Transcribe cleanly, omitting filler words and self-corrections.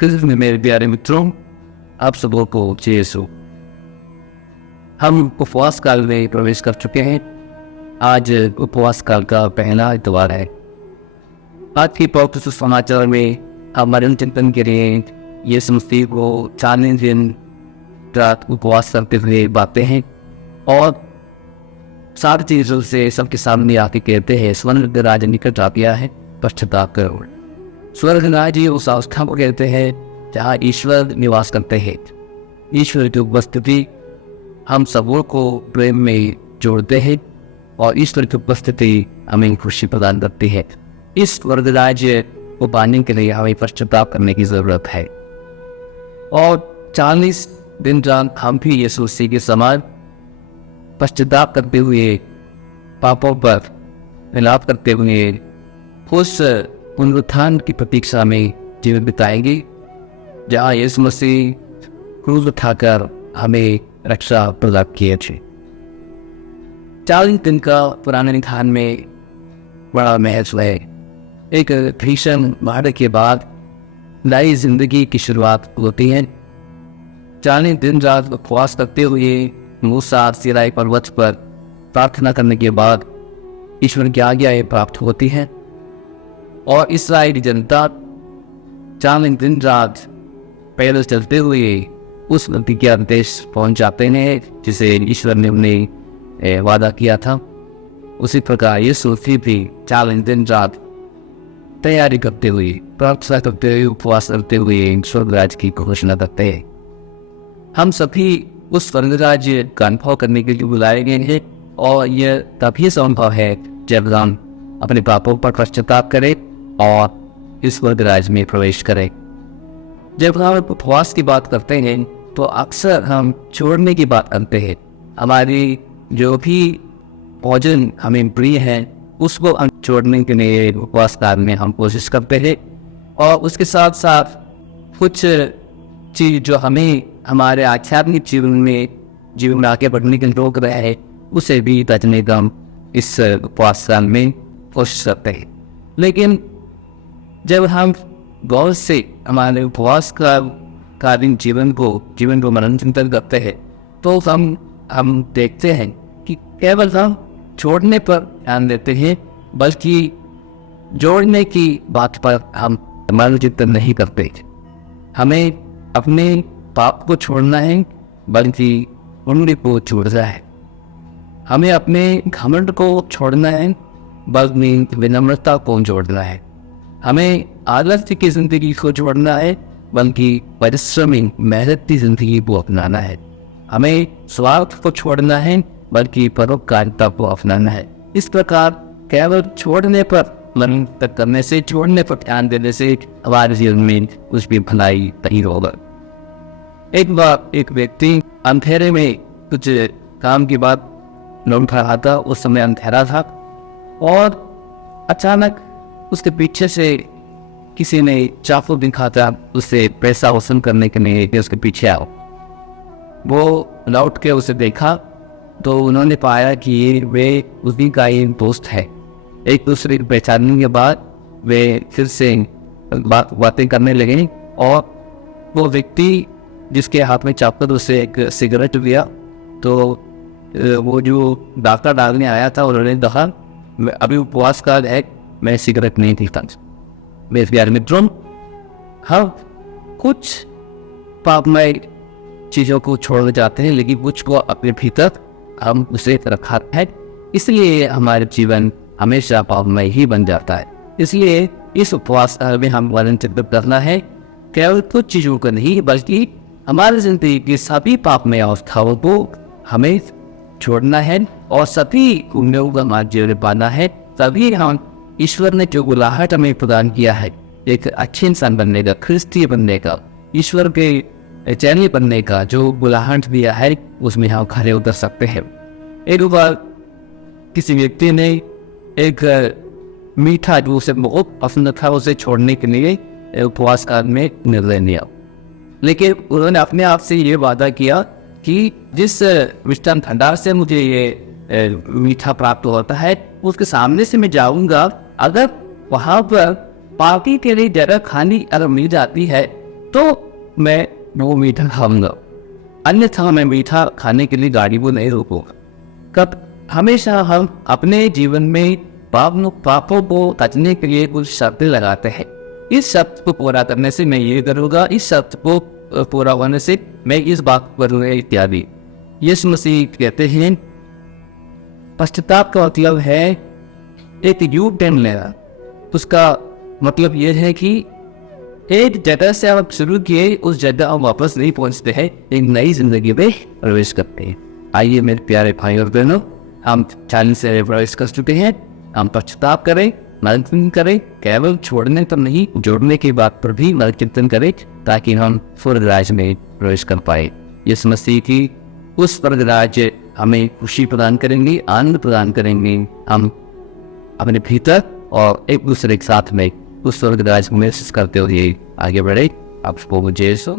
कृष्ण में मेरे प्यारे मित्रों, आप सबों को जय यीशु। हम उपवास काल में प्रवेश कर चुके हैं। आज उपवास काल का पहला इतवार है। आज की पवित्र सुसमाचार में हम मरण चिंतन के लिए यीशु मसीह को 40 दिन रात उपवास करते हुए बातें हैं और सारी चीज़ों से सबके सामने आके कहते हैं, स्वर्ग राज निकट आ गया है, पश्चाताप करो। स्वर्ग राज ये उस अवस्था को कहते हैं जहाँ ईश्वर निवास करते हैं। ईश्वर की उपस्थिति हम सबों को प्रेम में जोड़ते हैं और ईश्वर की उपस्थिति हमें खुशी प्रदान करती है। इस स्वर्ग राज्य को पाने के लिए हमें पश्चाताप करने की जरूरत है और 40 दिन रात हम भी यीशु मसीह के समान पश्चाताप करते हुए, पापों पर विलाप करते हुए उस पुनरुत्थान की प्रतीक्षा में जीवन बिताएंगे जहाँ यीशु मसीह क्रूस उठाकर हमें रक्षा प्रदान किए थे। 40 दिन का पुराने निधान में बड़ा महत्व है। एक भीषण बाढ़ के बाद नई जिंदगी की शुरुआत होती है। 40 दिन रात उपवास करते हुए मूसा सिनाई पर्वत पर प्रार्थना करने के बाद ईश्वर की आज्ञा प्राप्त होती है और इस्राएली जनता 40 दिन रात पैदल चलते हुए उस नदी के देश पहुंच जाते हैं जिसे ईश्वर ने उन्हें वादा किया था। उसी प्रकार यीशु मसीह भी 40 दिन रात तैयारी करते हुए, प्रार्थना करते हुए, उपवास करते हुए स्वर्ग राज्य की घोषणा करते हैं। हम सभी उस स्वर्ग राज्य का अनुभव करने के लिए बुलाए गए हैं और यह तभी संभव है जब हम अपने पापों पर पश्चाताप करें और इस स्वर्ग राज्य में प्रवेश करें। जब हम उपवास की बात करते हैं तो अक्सर हम छोड़ने की बात करते हैं। हमारी जो भी भोजन हमें प्रिय है उसको हम छोड़ने के लिए उपवास काल में हम कोशिश करते हैं और उसके साथ साथ कुछ चीज़ जो हमें हमारे आध्यात्मिक जीवन में आगे बढ़ने के लिए रोक रहे हैं उसे भी तजने का हम इस उपवास काल में कोशिश करते हैं। लेकिन जब हम गौर से हमारे उपवास का कालीन जीवन को मनन चिंतन करते हैं तो हम देखते हैं कि केवल हम छोड़ने पर ध्यान देते हैं, बल्कि जोड़ने की बात पर हम मनन चिंतन नहीं करते। हमें अपने पाप को छोड़ना है, बल्कि पुण्य को छोड़ना है। हमें अपने घमंड को छोड़ना है, बल्कि विनम्रता को जोड़ना है। हमें आलस्य की जिंदगी को छोड़ना है, बल्कि परिश्रमी मेहनती जिंदगी को अपनाना है। हमें स्वार्थ को छोड़ना है, बल्कि परोपकारिता को अपनाना है। इस प्रकार केवल छोड़ने पर मन तक करने से, छोड़ने पर ध्यान देने से हमारे जीवन में कुछ भी भलाई नहीं होगा। एक बार एक व्यक्ति अंधेरे में कुछ काम की बात लौट रहा था। उस समय अंधेरा था और अचानक उसके पीछे से किसी ने चाकू दिखाता उससे पैसा वसूल करने के लिए उसके पीछे आओ। वो लौट के उसे देखा तो उन्होंने पाया कि वे उसी का ही दोस्त है। एक दूसरे को पहचानने के बाद वे फिर से बातें करने लगे और वो व्यक्ति जिसके हाथ में चाकू था उससे एक सिगरेट दिया। तो वो जो डॉक्टर डालने आया था उन्होंने कहा, अभी उपवास काल है, मैं सिगरेट नहीं पीता। मेरे प्यारे मित्रों, हम कुछ पापमय चीज़ों को छोड़ना चाहते हैं, लेकिन कुछ को अपने भीतर हम उसे रखा है, इसलिए हमारे जीवन हमेशा पापमय ही बन जाता है। इसलिए इस उपवास काल में हम वर्णन चिंतन करना है केवल कुछ चीज़ों को नहीं, बल्कि हमारी जिंदगी की सभी पापमय अवस्थाओं को हमें छोड़ना है और सभी पुण्यों को हमारे जीवन में पाना है। तभी हम ईश्वर ने जो बुलाहट हमें प्रदान किया है, एक अच्छे इंसान बनने का, ख्रिस्तीय बनने का, ईश्वर के चैनल बनने का जो बुलाहट दिया है, उसमें हम खड़े उतर सकते हैं। एक बार किसी व्यक्ति ने एक मीठा जो उसे बहुत पसंद था उसे छोड़ने के लिए उपवास काल में निर्णय लिया, लेकिन उन्होंने अपने आप से ये वादा किया कि जिस मिष्टान भंडार से मुझे ये मीठा प्राप्त होता है उसके सामने से मैं जाऊंगा। अगर वहाँ पर पार्टी के लिए जगह खाली अगर मिल जाती है तो मैं वो मीठा खाऊंगा, अन्यथा मैं मीठा खाने के लिए गाड़ी को नहीं रोकूंगा। कब हमेशा हम अपने जीवन में पापों को तजने के लिए कुछ शर्तें लगाते हैं। इस शर्त को पूरा करने से मैं ये करूँगा, इस शर्त को पूरा होने से मैं इस बात को करूँगा इत्यादि। यीशु मसीह कहते हैं पश्चाताप का मतलब है एक यू टर्न लेना। उसका मतलब ये है कि एक जगह से आप शुरू किए उस जगह आप वापस नहीं पहुंचते हैं, एक नई जिंदगी में प्रवेश करते हैं। आइए मेरे प्यारे भाई और बहनों, हम 40 से प्रवेश कर चुके हैं। हम पश्चाताप करें, मन चिंतन करें, केवल छोड़ने तो नहीं जोड़ने की बात पर भी मन चिंतन करें, ताकि हम स्वर्ग राज्य में प्रवेश कर पाए। यीशु मसीह की उस स्वर्ग राज्य हमें खुशी प्रदान करेंगे, आनंद प्रदान करेंगे। हम अपने भीतर और एक दूसरे के साथ में उस स्वर्ग राज्य को महसूस करते हुए आगे बढ़े। आपको जय सो।